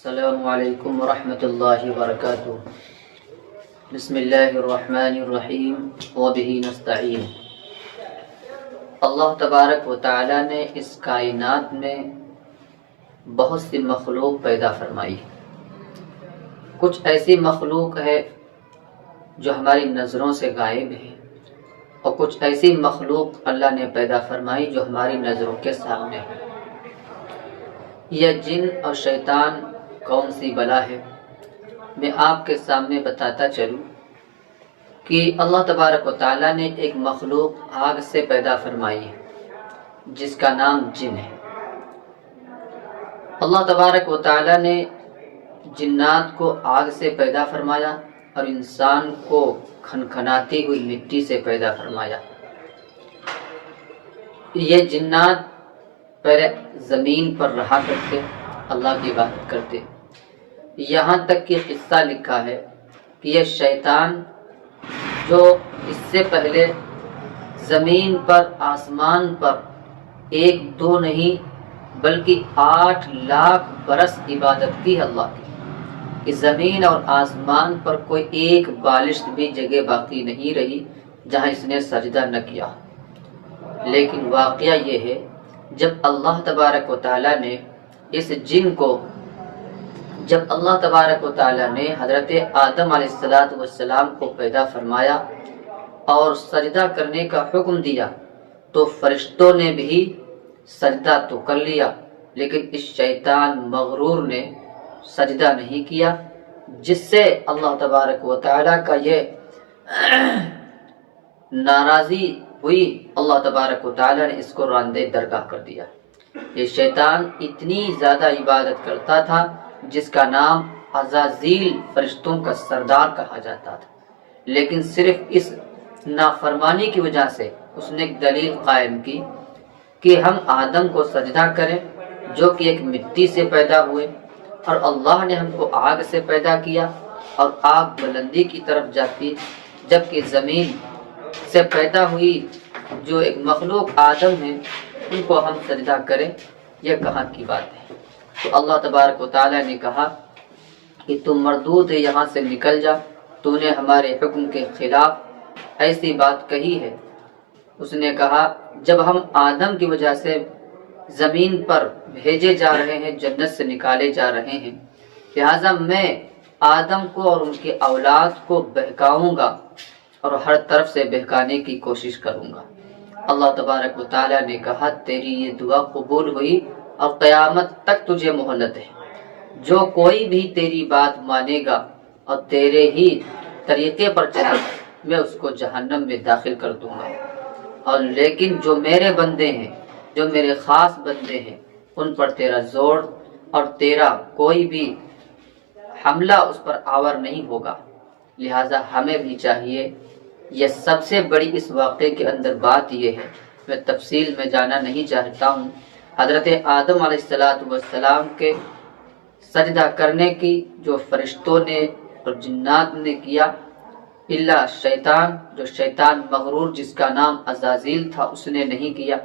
السلام علیکم ورحمۃ اللہ وبرکاتہ۔ بسم اللہ الرحمن الرحیم وبہ نستعین۔ اللہ تبارک و تعالی نے اس کائنات میں بہت سی مخلوق پیدا فرمائی۔ کچھ ایسی مخلوق ہے جو ہماری نظروں سے غائب ہے، اور کچھ ایسی مخلوق اللہ نے پیدا فرمائی جو ہماری نظروں کے سامنے ہے۔ یہ جن اور شیطان کون سی بلا ہے، میں آپ کے سامنے بتاتا چلوں کہ اللہ تبارک و تعالیٰ نے ایک مخلوق آگ سے پیدا فرمائی ہے جس کا نام جن ہے۔ اللہ تبارک و تعالیٰ نے جنات کو آگ سے پیدا فرمایا اور انسان کو کھنکھناتی ہوئی مٹی سے پیدا فرمایا۔ یہ جنات پہلے زمین پر رہا کرتے، اللہ کی عبادت کرتے، یہاں تک کہ قصہ لکھا ہے کہ یہ شیطان جو اس سے پہلے زمین پر آسمان پر ایک دو نہیں بلکہ 8 لاکھ برس عبادت کی اللہ کی، کہ زمین اور آسمان پر کوئی ایک بالشت بھی جگہ باقی نہیں رہی جہاں اس نے سجدہ نہ کیا۔ لیکن واقعہ یہ ہے، جب اللہ تبارک و تعالیٰ نے اس جن کو، جب اللہ تبارک و تعالیٰ نے حضرت آدم علیہ السلام کو پیدا فرمایا اور سجدہ کرنے کا حکم دیا تو فرشتوں نے بھی سجدہ تو کر لیا، لیکن اس شیطان مغرور نے سجدہ نہیں کیا، جس سے اللہ تبارک و تعالیٰ کا یہ ناراضی ہوئی۔ اللہ تبارک و تعالیٰ نے اس کو راندے درگاہ کر دیا۔ یہ شیطان اتنی زیادہ عبادت کرتا تھا جس کا نام عزازیل فرشتوں کا سردار کہا جاتا تھا، لیکن صرف اس نافرمانی کی وجہ سے اس نے ایک دلیل قائم کی کہ ہم آدم کو سجدہ کریں جو کہ ایک مٹی سے پیدا ہوئے، اور اللہ نے ہم کو آگ سے پیدا کیا اور آگ بلندی کی طرف جاتی، جبکہ زمین سے پیدا ہوئی جو ایک مخلوق آدم ہے ان کو ہم سجدہ کریں، یہ کہاں کی بات ہے؟ تو اللہ تبارک و تعالیٰ نے کہا کہ تم مردود ہے، یہاں سے نکل جا، تو نے ہمارے حکم کے خلاف ایسی بات کہی ہے۔ اس نے کہا جب ہم آدم کی وجہ سے زمین پر بھیجے جا رہے ہیں، جنت سے نکالے جا رہے ہیں، لہٰذا میں آدم کو اور ان کی اولاد کو بہکاؤں گا اور ہر طرف سے بہکانے کی کوشش کروں گا۔ اللہ تبارک و تعالیٰ نے کہا تیری یہ دعا قبول ہوئی اور قیامت تک تجھے مہلت ہے، جو کوئی بھی تیری بات مانے گا اور تیرے ہی طریقے پر چلے گا میں اس کو جہنم میں داخل کر دوں گا، اور لیکن جو میرے بندے ہیں، جو میرے خاص بندے ہیں، ان پر تیرا زور اور تیرا کوئی بھی حملہ اس پر آور نہیں ہوگا۔ لہٰذا ہمیں بھی چاہیے، یہ سب سے بڑی اس واقعے کے اندر بات یہ ہے، میں تفصیل میں جانا نہیں چاہتا ہوں، حضرت آدم علیہ السلام کے سجدہ کرنے کی جو فرشتوں نے اور جنات نے کیا، الا شیطان، جو شیطان مغرور جس کا نام عزازیل تھا، اس نے نہیں کیا،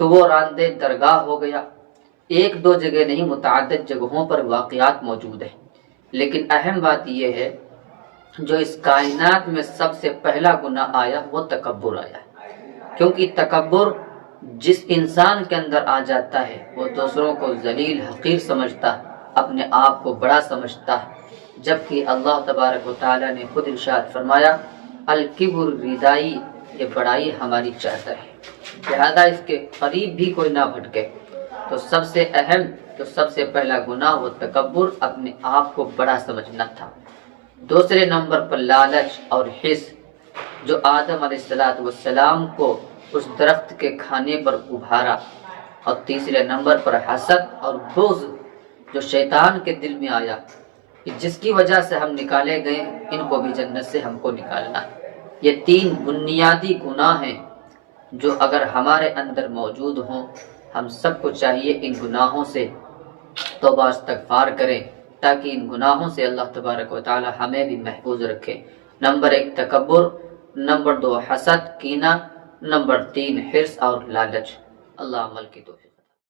تو وہ راندے درگاہ ہو گیا۔ ایک دو جگہ نہیں، متعدد جگہوں پر واقعات موجود ہیں، لیکن اہم بات یہ ہے جو اس کائنات میں سب سے پہلا گناہ آیا وہ تکبر آیا، کیونکہ تکبر جس انسان کے اندر آ جاتا ہے وہ دوسروں کو ذلیل حقیر سمجھتا ہے، اپنے آپ کو بڑا سمجھتا ہے، جبکہ اللہ تبارک و تعالیٰ نے خود ارشاد فرمایا الکبر ردائی، یہ بڑائی ہماری چادر ہے، لہذا اس کے قریب بھی کوئی نہ بھٹکے۔ تو سب سے اہم، تو سب سے پہلا گناہ وہ تکبر، اپنے آپ کو بڑا سمجھنا تھا۔ دوسرے نمبر پر لالچ اور حس، جو آدم علیہ السلام کو اس درخت کے کھانے پر ابھارا، اور تیسرے نمبر پر حسد اور بغض، جو شیطان کے دل میں آیا کہ جس کی وجہ سے ہم نکالے گئے، ان کو بھی جنت سے ہم کو نکالنا ہے۔ یہ 3 بنیادی گناہ ہیں جو اگر ہمارے اندر موجود ہوں، ہم سب کو چاہیے ان گناہوں سے توبہ استغفار کریں تاکہ ان گناہوں سے اللہ تبارک و تعالی ہمیں بھی محفوظ رکھے۔ نمبر 1 تکبر، نمبر 2 حسد کینہ، نمبر 3 حرص اور لالچ۔ اللہ عمل کی توفیق۔